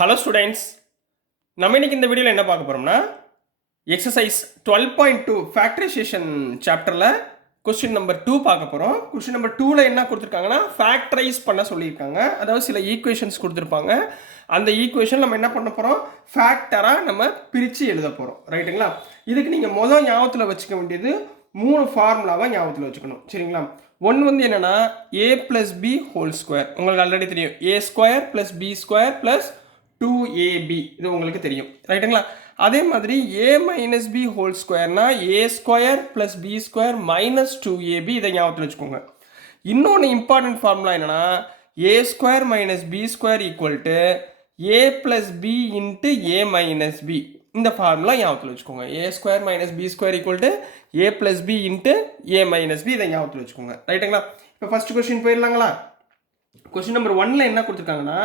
Hello students, நம்ம இன்னைக்கு இந்த வீடியோவில் என்ன பார்க்க போகிறோம்னா எக்ஸசைஸ் 12.2 ஃபேக்டரைசேஷன் சாப்டரில் கொஸ்டின் நம்பர் 2 பார்க்க போகிறோம். கொஸ்டின் நம்பர் 2ல் என்ன கொடுத்துருக்காங்கன்னா ஃபேக்டரைஸ் பண்ண சொல்லியிருக்காங்க. அதாவது சில ஈக்குவேஷன்ஸ் கொடுத்துருப்பாங்க. அந்த ஈக்குவேஷன் நம்ம என்ன பண்ண போகிறோம், ஃபேக்டராக நம்ம பிரித்து எழுத போகிறோம். ரைட்டுங்களா? இதுக்கு நீங்கள் முதல் ஞாபகத்தில் வச்சுக்க வேண்டியது 3 ஃபார்முலாவை ஞாபகத்தில் வச்சுக்கணும். சரிங்களா? ஒன்று வந்து என்னென்னா a + b ஹோல் ஸ்கொயர். உங்களுக்கு ஆல்ரெடி தெரியும். a square + b square + 2ab இது உங்களுக்கு தெரியும். ரைட்டுங்களா? அதே மாதிரி a - b ஹோல் ஸ்கொயர்னா a square + b square - 2ab இதை ஞாபகத்தில் வச்சுக்கோங்க. இன்னொன்று இம்பார்ட்டன்ட் ஃபார்முலா என்னன்னா a square - b square equal to a + b into a - b. இந்த ஃபார்முலா ஞாபகத்தில் வச்சுக்கோங்க. a square - b square equal to a + b into a - b இதை ஞாபகத்தில் வச்சுக்கோங்க. ரைட்டுங்களா? இப்போ ஃபர்ஸ்ட் கொஸ்டின் போயிடலாங்களா? கொஸ்டின் நம்பர் 1ல் என்ன கொடுத்துருக்காங்கன்னா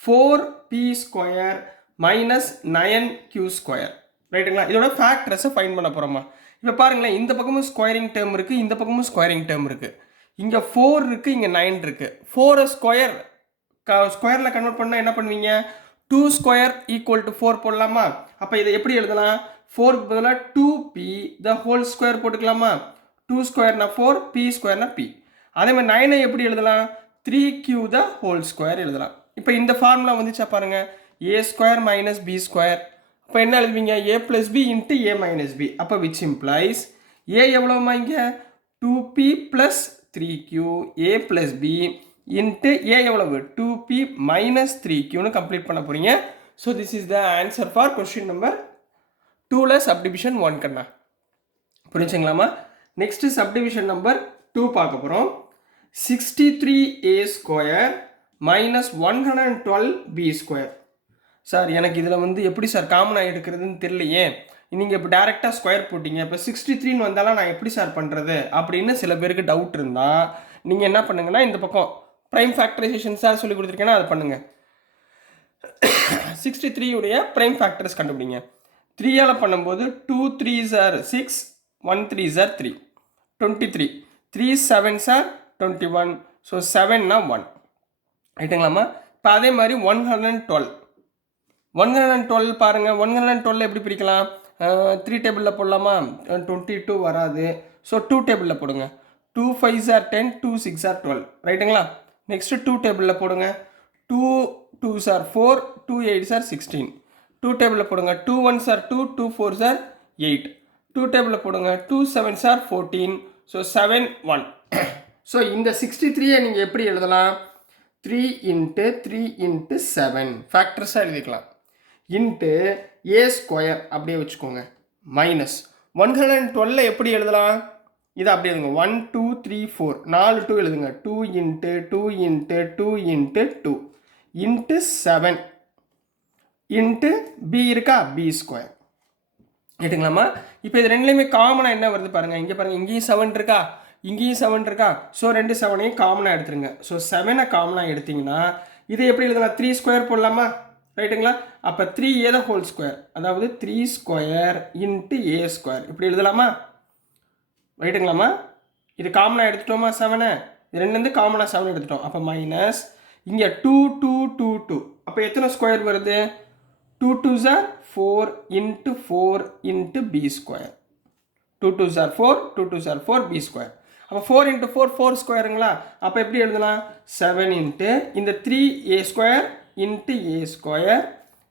4p square minus 9q square. ரைட்டுங்களா? இதோட ஃபேக்டர்ஸை ஃபைன் பண்ண போகிறோமா? இப்போ பாருங்களேன், இந்த பக்கமும் ஸ்கொயரிங் டேர்ம் இருக்குது, இந்த பக்கமும் ஸ்கொயரிங் டேர்ம் இருக்குது. இங்கே 4 இருக்குது, இங்கே 9 இருக்குது. 4 ஸ்கொயர் ஸ்கொயரில் கன்வெர்ட் பண்ணால் என்ன பண்ணுவீங்க? 2 ஸ்கொயர் ஈக்குவல் டு 4 போடலாமா? அப்போ இதை எப்படி எழுதலாம்? 4க்கு பதிலாக 2p த ஹோல் ஸ்கொயர் போட்டுக்கலாமா? 2 ஸ்கொயர்னா 4, p ஸ்கொயர்னா p. அதே மாதிரி 9 எப்படி எழுதலாம்? 3q த ஹோல் ஸ்கொயர் எழுதலாம். இப்போ இந்த ஃபார்முலா வந்துச்சா பாருங்க, a ஸ்கொயர் - b ஸ்கொயர். இப்போ என்ன எழுதுவீங்க? a + b into a - b. அப்போ விச் இம்ப்ளைஸ் a எவ்வளோமா? இங்கே 2p + 3q a + b into a எவ்வளவு? 2p - 3qன்னு கம்ப்ளீட் பண்ண போறீங்க. So this is the answer for question number 2ல சப்டிவிஷன் 1 கண்ணா. புரிஞ்சுங்களாமா? நெக்ஸ்ட் சப்டிவிஷன் நம்பர் 2 பார்க்க போகிறோம். 63a square -112b square. Sir எனக்கு இதில் வந்து எப்படி சார் காமனாக எடுக்கிறதுன்னு தெரியலையே, நீங்கள் இப்போ டேரெக்டாக ஸ்கொயர் போட்டிங்க, இப்போ 63ன்னு வந்தாலும் நான் எப்படி சார் பண்ணுறது அப்படின்னு சில பேருக்கு டவுட் இருந்தால் நீங்கள் என்ன பண்ணுங்கன்னா இந்த பக்கம் ப்ரைம் ஃபேக்டரைசேஷன் சார் சொல்லி கொடுத்துருக்கேன்னா அதை பண்ணுங்கள். 63 உடைய ப்ரைம் ஃபேக்டர்ஸ் கண்டுபிடிங்க. 3ஆல் பண்ணும்போது 2 3s are 6, 1 3s are 3, 23, 3 7s are 21, so 7னா 1. ரைட்டுங்களாம்மா? இப்போ அதே மாதிரி 112 பாருங்கள். 112 எப்படி பிரிக்கலாம்? 3 டேபிளில் போடலாமா? 22 வராது. ஸோ 2 டேபிளில் போடுங்க. 2 5s are 10, 2 6s are 12. ரைட்டுங்களா? நெக்ஸ்ட்டு 2 டேபிளில் போடுங்க. 2 2s are 4, 2 8s are 16. 2 டேபிளில் போடுங்க. 2 1s are 2, 2 4s are 8. 2 டேபிளில் போடுங்க. 2 7s are 14. ஸோ 7 1. ஸோ இந்த 63 நீங்கள் எப்படி எழுதலாம்? 3 இன்ட்டு 3 இன்ட்டு 7 ஃபேக்டர்ஸாக எழுதிக்கலாம். இன்ட்டு ஏ ஸ்கொயர் அப்படியே வச்சுக்கோங்க. மைனஸ் 112 எப்படி எழுதலாம்? இதை அப்படியே எழுதுங்க. 1 2 3 4 4 2 எழுதுங்க. 2 into 2 into 2 into 2 into 7 into B இருக்கா? B square. கேட்டுங்களாம்மா? இப்போ இது ரெண்டுலேயுமே காமனாக என்ன வருது பாருங்கள். இங்கே பாருங்கள், இங்கேயும் 7 இருக்கா, இங்கேயும் 7 இருக்கா. ஸோ 2 7ஐயும் காமனாக எடுத்துருங்க. ஸோ 7ஐ காமனாக எடுத்திங்கன்னா இதை எப்படி எழுதலாம்? 3 ஸ்கொயர் போடலாமா? ரைட்டுங்களா? அப்போ 3a த ஹோல் ஸ்கொயர், அதாவது 3 ஸ்கொயர் இன்ட்டு a ஸ்கொயர் இப்படி எழுதலாமா? ரைட்டுங்களாம்மா? இது காமனாக எடுத்துட்டோமா? 7 இது ரெண்டுலேருந்து காமனாக 7 எடுத்துட்டோம். அப்போ மைனஸ் இங்கே 2 2 2 2. அப்போ எத்தனை ஸ்கொயர் வருது? 2 2s are 4 into 4 into b square. 2 2s are 4, 2 2s are 4 b square. அப்போ 4 இன்ட்டு 4 4 ஸ்கொயருங்களா? அப்போ எப்படி எழுதலாம்? 7 இன்ட்டு இந்த 3a square into a square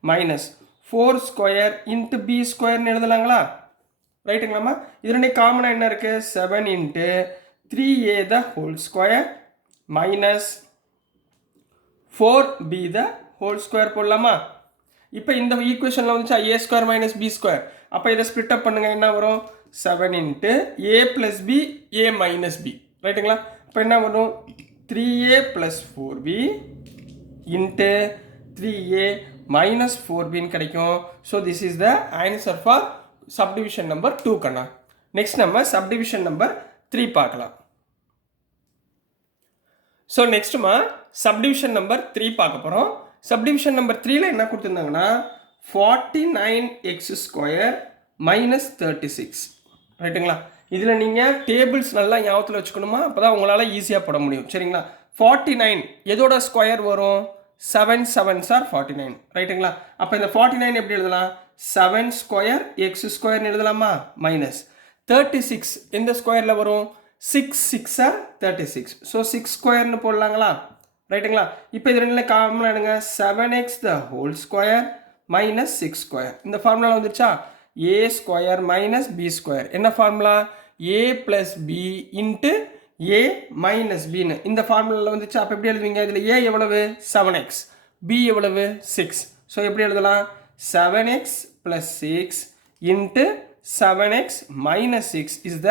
minus 4 square into b ஸ்கொயர்னு எழுதலாங்களா? ரைட்டுங்களாம்மா? இது ரெண்டே காமனாக என்ன இருக்குது? 7 into 3a the whole square minus 4b the whole square போடலாமா? இப்போ இந்த ஈக்குவேஷனில் வந்துச்சா a square minus b square. அப்போ இதை ஸ்ப்ளிட் அப் பண்ணுங்கள். என்ன வரும்? 7 into a plus b a minus b. ரைட்டுங்களா? இப்போ என்ன வரும்? 3a plus 4b into 3a minus 4bன்னு கிடைக்கும். So this is the answer for subdivision number 2 கண்ணா. நெக்ஸ்ட் நம்ம சப்டிவிஷன் நம்பர் 3 பார்க்கலாம். ஸோ நெக்ஸ்ட்டுமா சப்டிவிஷன் நம்பர் 3 பார்க்க போகிறோம். சப்டிவிஷன் நம்பர் 3ல என்ன கொடுத்துருந்தாங்கன்னா 49x ஸ்கொயர் மைனஸ் 36. ரைட்டுங்களா? இதில் நீங்கள் டேபிள்ஸ் நல்லா ஞாபகத்தில் வச்சுக்கணுமா? அப்போ தான் உங்களால் ஈஸியாக போட முடியும். சரிங்களா? 49 எதோட ஸ்கொயர் வரும்? 7 7s are 49 ரைட்டுங்களா? அப்போ இந்த 49 எப்படி எழுதலாம்? 7 ஸ்கொயர் எக்ஸ் ஸ்கொயர்னு எழுதலாமா? மைனஸ் 36 எந்த ஸ்கொயரில் வரும்? 6 6 ஆர் 36. ஸோ 6 ஸ்கொயர்னு போடலாங்களா? ரைட்டுங்களா? இப்போ இது ரெண்டுல காமனாக எடுங்க. 7x the whole square minus 6 square. இந்த ஃபார்முலா வந்துருச்சா? ஏ ஸ்கொயர் மைனஸ் பி ஸ்கொயர். என்ன formula? A plus b into a minus பின்னு இந்த ஃபார்முலாவில் வந்துச்சு. அப்போ எப்படி எழுதுவீங்க? இதில் ஏ எவ்வளவு? 7x, பி எவ்வளவு? 6. ஸோ எப்படி எழுதலாம்? 7x plus 6 into 7x minus 6 is the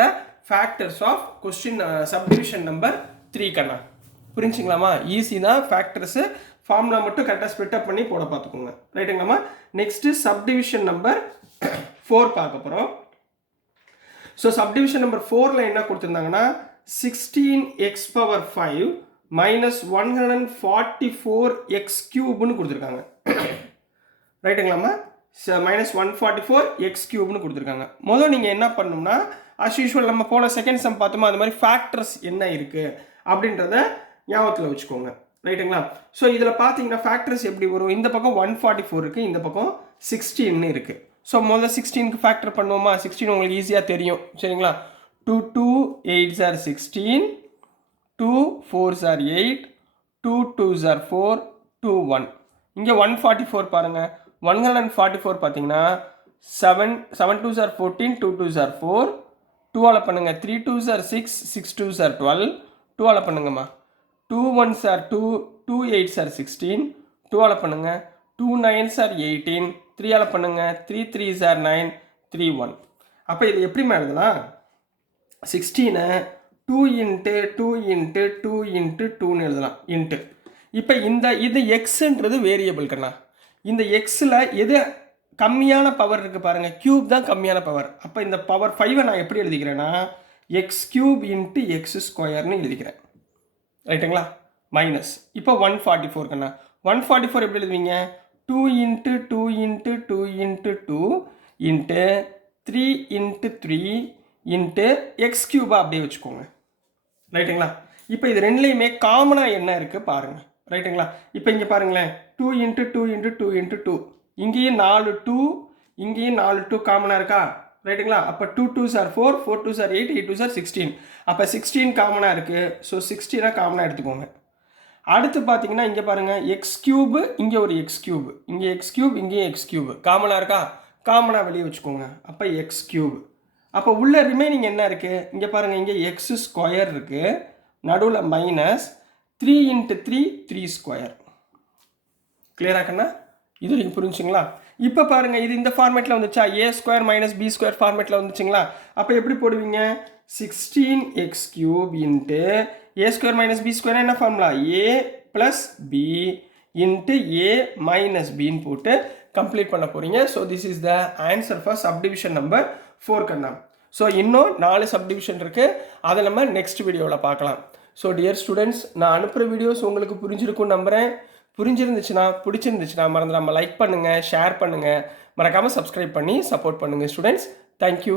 factors of question subdivision number 3 கண்ணா. புரிஞ்சுங்களாமா? ஈஸி தான். ஃபேக்டர்ஸு ஃபார்முலா மட்டும் கரெக்டாக ஸ்ப்ளிட் அப் பண்ணி போட பார்த்துக்கோங்க. ரைட்டுங்களாமா? நெக்ஸ்ட்டு சப்டிவிஷன் நம்பர் 4 பார்க்க போகிறோம். ஸோ சப்டிவிஷன் நம்பர் 4ல் என்ன கொடுத்துருந்தாங்கன்னா 16x பவர் 5 மைனஸ் 144x கியூப்னு கொடுத்துருக்காங்க. ரைட்டுங்களாமா? மைனஸ் 144x கியூப்னு கொடுத்துருக்காங்க. முதல் நீங்கள் என்ன பண்ணணும்னா அஸ் யூஷுவல் நம்ம போன செகண்ட் சம் பார்த்தோமா அது மாதிரி ஃபேக்டர்ஸ் என்ன இருக்குது அப்படின்றத ஞாபகத்தில் வச்சுக்கோங்க. ரைட்டுங்களா? ஸோ இதில் பார்த்தீங்கன்னா ஃபேக்டர்ஸ் எப்படி வரும்? இந்த பக்கம் 144 இருக்குது, இந்த பக்கம் 16 இருக்குது. ஸோ முதல்ல 16க்கு ஃபேக்டர் பண்ணுவோமா? 16 உங்களுக்கு ஈஸியாக தெரியும். சரிங்களா? 2 2 8s are 16, 2 4s are 8, 2 2s are 4, 2 1. இங்கே 144 பாருங்கள். 144 பார்த்தீங்கன்னா 7 2s are 14, 2 2s are 4, 2ஆல் பண்ணுங்கள். 3 2s are 6, 6 2s are 12, 2ஆல் பண்ணுங்கம்மா. 2 1s are 2, 2 8s are 16, 2ஆல் பண்ணுங்கள். 2 9s are 18, 3ஆல் பண்ணுங்கள். 3 3s are 9, 3 1. அப்போ இது எப்படி எழுதலாம்? 16 2 இன்ட்டு 2 இன்ட்டு 2 இன்ட்டு 2ன்னு எழுதலாம். இன்ட்டு இப்போ இது எக்ஸுன்றது வேரியபிள் கண்ணா. இந்த எக்ஸில் எது கம்மியான பவர் இருக்குது பாருங்கள், கியூப் தான் கம்மியான பவர். அப்போ இந்த பவர் 5 நான் எப்படி எழுதிக்கிறேன்னா எக்ஸ் கியூப் இன்ட்டு எக்ஸ் ஸ்கொயர்னு எழுதிக்கிறேன். ரைட்டுங்களா? மைனஸ் இப்போ 144 கண்ணா. 144 எப்படி எழுதுவீங்க? 2 into 2 into 2 into 2 into 3 into 3 into x கியூபாக அப்படியே வச்சுக்கோங்க. ரைட்டுங்களா? இப்போ இது ரெண்டுலேயுமே காமனாக என்ன இருக்குது பாருங்கள். ரைட்டுங்களா? இப்போ இங்கே பாருங்களேன். 2 இன்ட்டு 2 இன்ட்டு 2 இன்ட்டு 2, இங்கேயும் 4 2, இங்கேயும் 4 2 காமனாக இருக்கா? ரைட்டுங்களா? அப்போ 2 2s are 4, 4 2s are 8, 8 2s are 16. அப்போ 16 காமனாக இருக்குது. ஸோ 16 காமனாக எடுத்துக்கோங்க. அடுத்து பார்த்தீங்கன்னா இங்கே பாருங்கள், எக்ஸ் கியூபு, இங்கே ஒரு எக்ஸ் கியூபு, இங்கே எக்ஸ் கியூப், இங்கேயும் எக்ஸ் கியூபு காமனாக இருக்கா? காமனாக வெளியே வச்சுக்கோங்க. அப்போ எக்ஸ் கியூபு. அப்போ உள்ள ரிமைனிங் என்ன இருக்குது? இங்கே பாருங்கள், இங்கே எக்ஸ் ஸ்கொயர் இருக்குது, நடுவில் மைனஸ் 3 இன்ட்டு 3 3 ஸ்கொயர். கிளியராக்கண்ணா? இது நீங்கள் புரிஞ்சுங்களா? இப்போ பாருங்கள், இது இந்த ஃபார்மேட்டில் வந்துச்சா? A square minus b square ஃபார்மேட்டில் வந்துச்சுங்களா? அப்போ எப்படி போடுவீங்க? 16x cube into a square minus b square என்ன formula? A plus b into a minus பின்னு போட்டு கம்ப்ளீட் பண்ண போகிறீங்க. So this is the answer for subdivision number 4 கண்ணா. ஸோ இன்னும் 4 சப்டிவிஷன் இருக்குது, அதை நம்ம நெக்ஸ்ட் வீடியோவில் பார்க்கலாம். ஸோ டியர் ஸ்டூடெண்ட்ஸ், நான் அனுப்புகிற வீடியோஸ் உங்களுக்கு புரிஞ்சிருக்கும்னு நம்புகிறேன். பிடிச்சிருந்துச்சுன்னா மறந்துடாமல் லைக் பண்ணுங்கள், ஷேர் பண்ணுங்கள், மறக்காமல் சப்ஸ்கிரைப் பண்ணி சப்போர்ட் பண்ணுங்கள் ஸ்டூடெண்ட்ஸ். தேங்க்யூ.